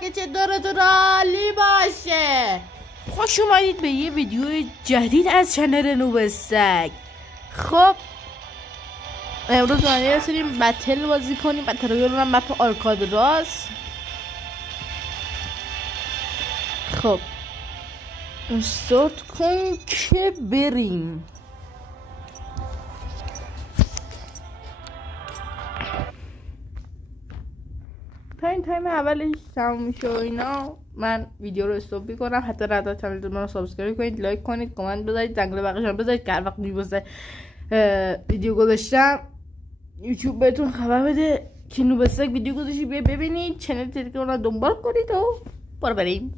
که چطورتون عالی باشه. خوش اومدید به یه ویدیو جدید از چنل نوب سگ. خب امروز ما رسیدیم بتل بازی کنیم. بتل رو هم مپ آرکادراس. خب استارت کن که بریم. تا این تایم اولش تموم میشه و اینا من ویدیو رو استاپ میکنم. حتی ردا چنل رو سابسکرایب کنید، لایک کنید، کامنت بذارید، زنگوله بقیه‌شون بذارید که هر وقت ویدیو گذاشتم یوتیوب بهتون خبر بده که نوب سگ ویدیو گذاشتی. بیا ببینید، چنل تلگرام رو دنبال کنید و بریم.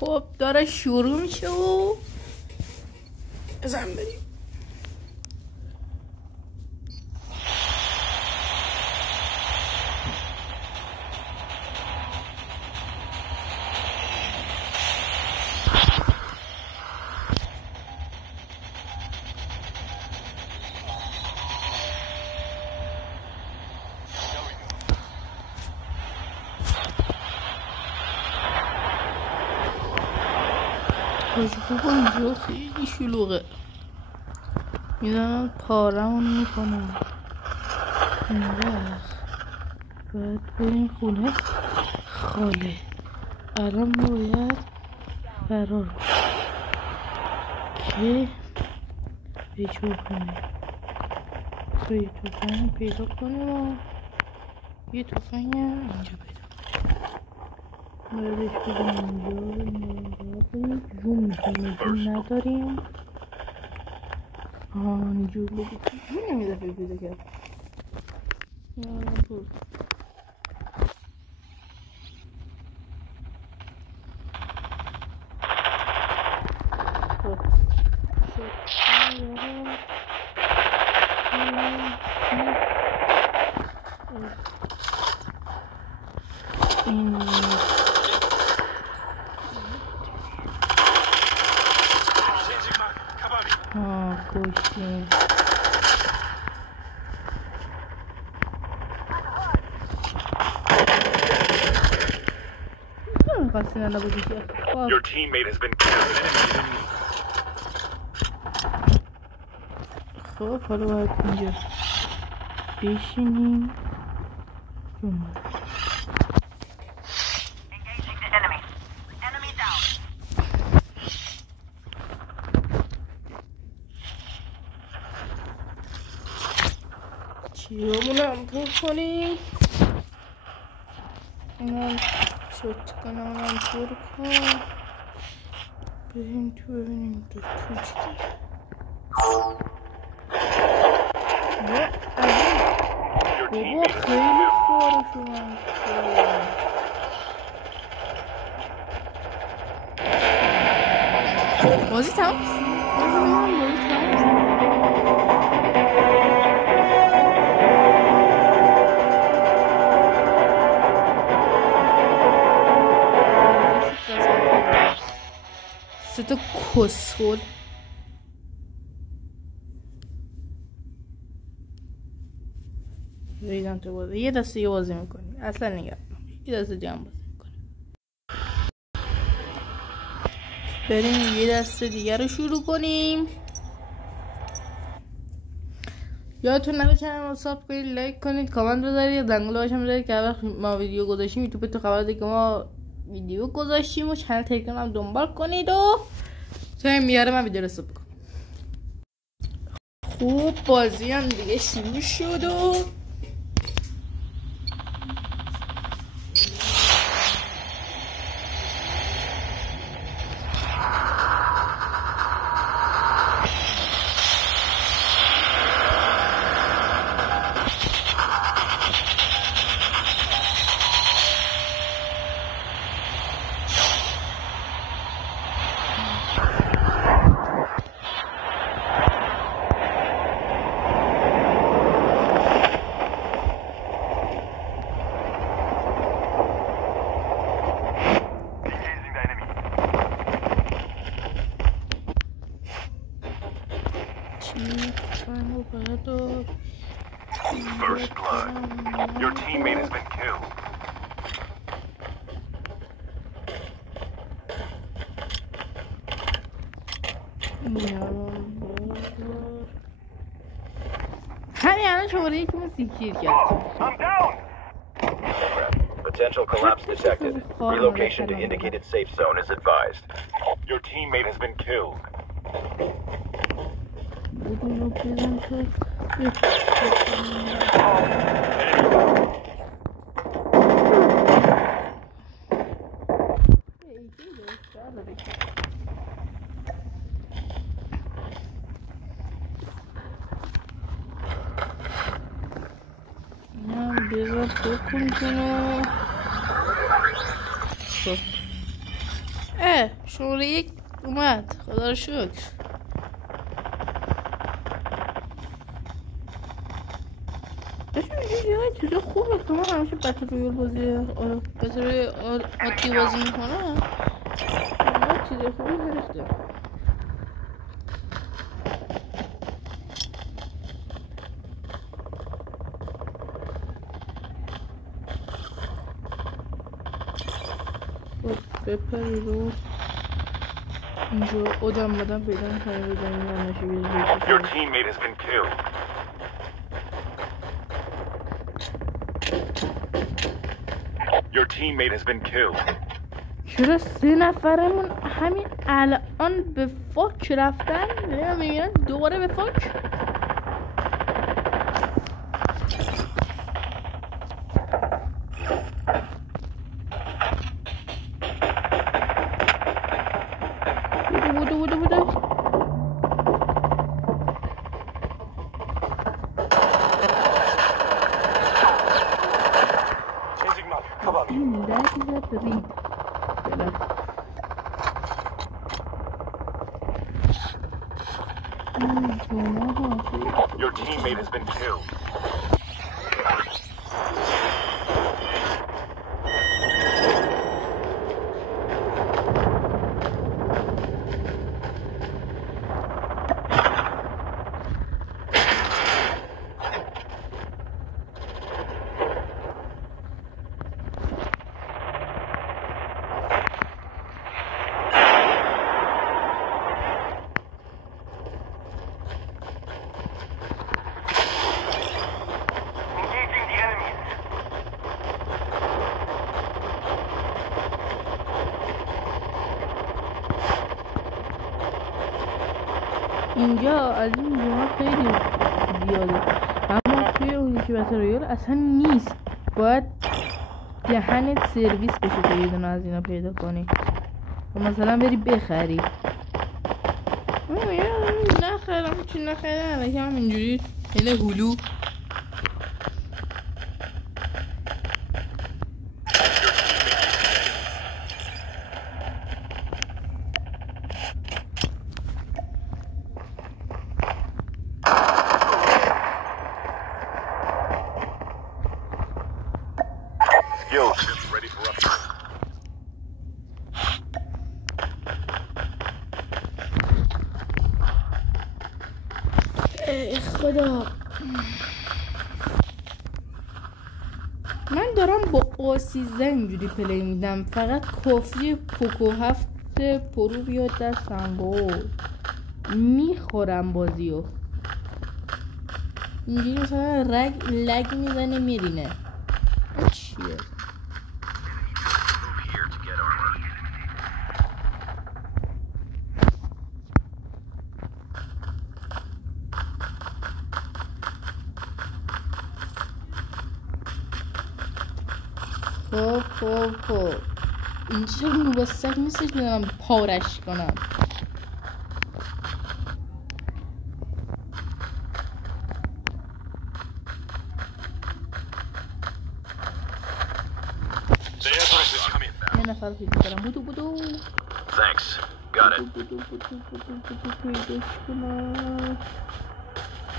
خب داره شروع میشه و بزن بریم. خوب اینجا خیلی شلوغه. میدونم پارمون میکنم. این وقت باید بریم خونه خاله. الان باید فرار کنیم که پیچور کنیم. تو یه توفنگ پیدا کنیم و یه توفنگ اینجا پیدا کنیم. بایدش بزنیم اینجا جون میکنیم. جون نداریم. اینجور بگید جون نمیده پیدا کرد. کشتیم. Your teammate has been killed. خب حالا باید اینجا بشینیم. چیرامونم پر کنیم. اینم شد کنم پر کن. بریم تو ببینیم تو چی داره. بابا خیلی خواره شما. بازی تمام شد. ستا کسخول. ریدم تو بازی. یه دسته یه بازی میکنیم. اصلا نگرد یه دسته دیگه هم بازی میکنیم. بریم یه دسته دیگه رو شروع کنیم. یادتون نره چنل رو سابسکرایب کنید، لایک کنید، کامنت بذارید، زنگوله باشم بذارید که هر وقت ما ویدیو گذاشتیم یوتیوب تو خبر بده که ما ویدیو گذاشتیم و چنل تلگرام هم دنبال کنید و تا میاره من ویدیو رو استاپ کنم. خوب بازی هم دیگه شروع شد و First blood. Your teammate has been killed. همین الان شماره یکی رو سیکیر کرد. I'm down. Potential collapse detected. Relocation to indicated safe zone is advised. Your teammate has been killed. بذار بکن کنو. خب شماره یک اومد، خدا رو شکر. چیزا خوبه که من همیشه بطل رویال عادی بازی میکنم. من چیز خوبی هرشته. بپری رو اینجا آدم پیدا میکنه بزنیم نمیشه بیزید. Your teammate has been killed. Your teammate has been killed. چرا 3 نفرمون همین الان به فاک رفتن؟ میبینن دوباره به فاک؟ بودو این لحظه رید Your teammate has been killed. اینجا از این جاها خیلی زیاده، اما توی اون که بطل رویال اصلا نیست. باید دهنت سرویس بشه که یه دونه از اینا پیدا کنی و مثلا بری بخری. نخرم چی نخرم الکی هم اینجوری هله هلو. Ready for upgrade. ای خدا، من دارم با A13 اینجوری پلی میدم، فقط کافی پوکو 7 پرو بیاد دستم و میخورم بازیو. اینجوری مثلا لگ میزنه میرینه. چیه؟ خب این چه نوبستک نیستش که دارم پارش کنم. یه نفر پیدا کردم. بودو Thanks. Got it. پیداش کنم.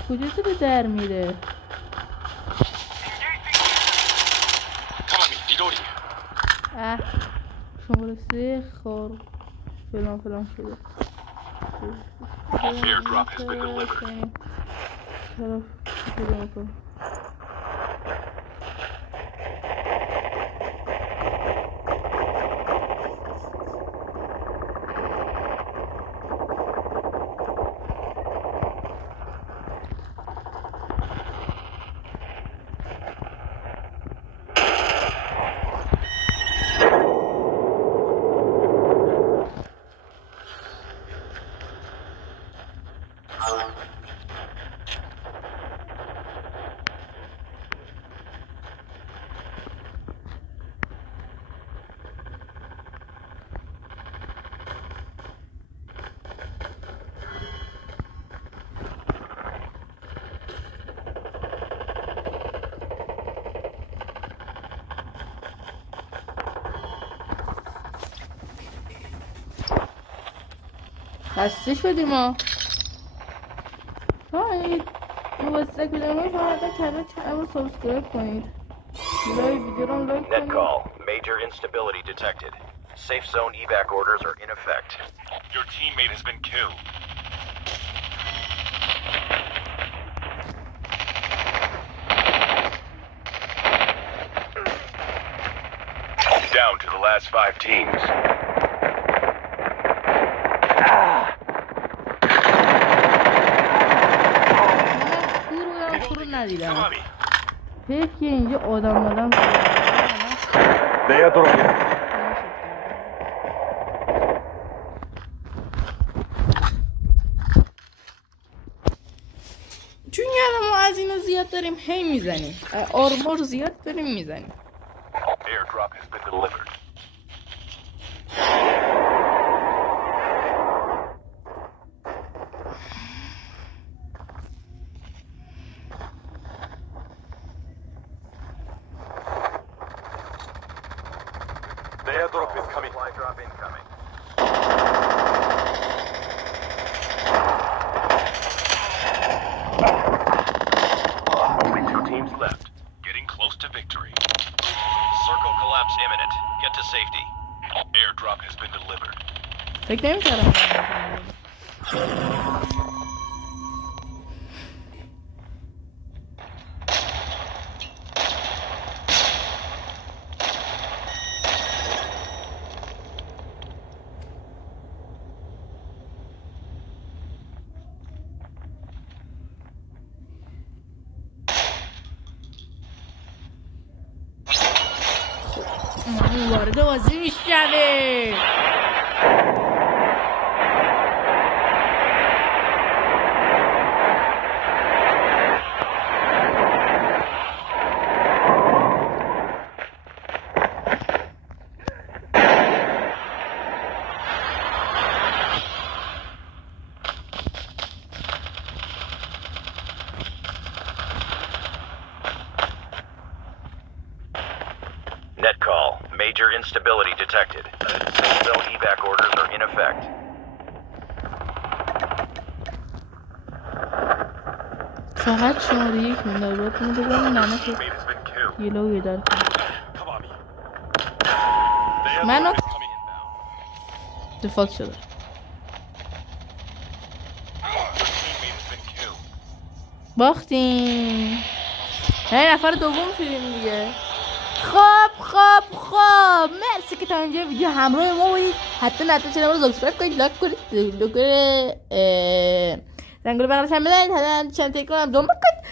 کجا به در میره؟ شماره 3 خار فلان شده. Airdrop has been delivered. خسته شدیم ما. واسه کدومه فقط چنل سابسکرایب کنید. ویدیو رو لایک Net کنید. call. Major instability detected. Safe zone evac orders are in effect. Your teammate has been killed. Down to the last 5 teams. رو ندیدم. فکر که اینجا آدم چون یادم ما از اینو زیاد داریم هی میزنیم. آرمار زیاد داریم میزنیم. Airdrop has been delivered. The airdrop is coming. Supply drop incoming. Only 2 teams left. Getting close to victory. Circle collapse imminent. Get to safety. Airdrop has been delivered. فکر نمی‌کردم. وارد بازی میشوه. Net call. Major instability detected. Safe zone evac orders are in effect. فقط شماره 1 میدار باتون بزنیم نمه که Teammate has been killed. یه لو یه دار کنم. Come on. منو Is coming inbound. دفاع شده. Your teammate has been killed. باختیم. نفر دوم شدیم دیگه. خب مرسی که تا اینجا ویدیو همراه ما بودید. حتی چنل رو سابسکرایب کنید، لایک کنید، زنگوله بغلش هم بزنید. حالا چند تلگرام دنبال کنید.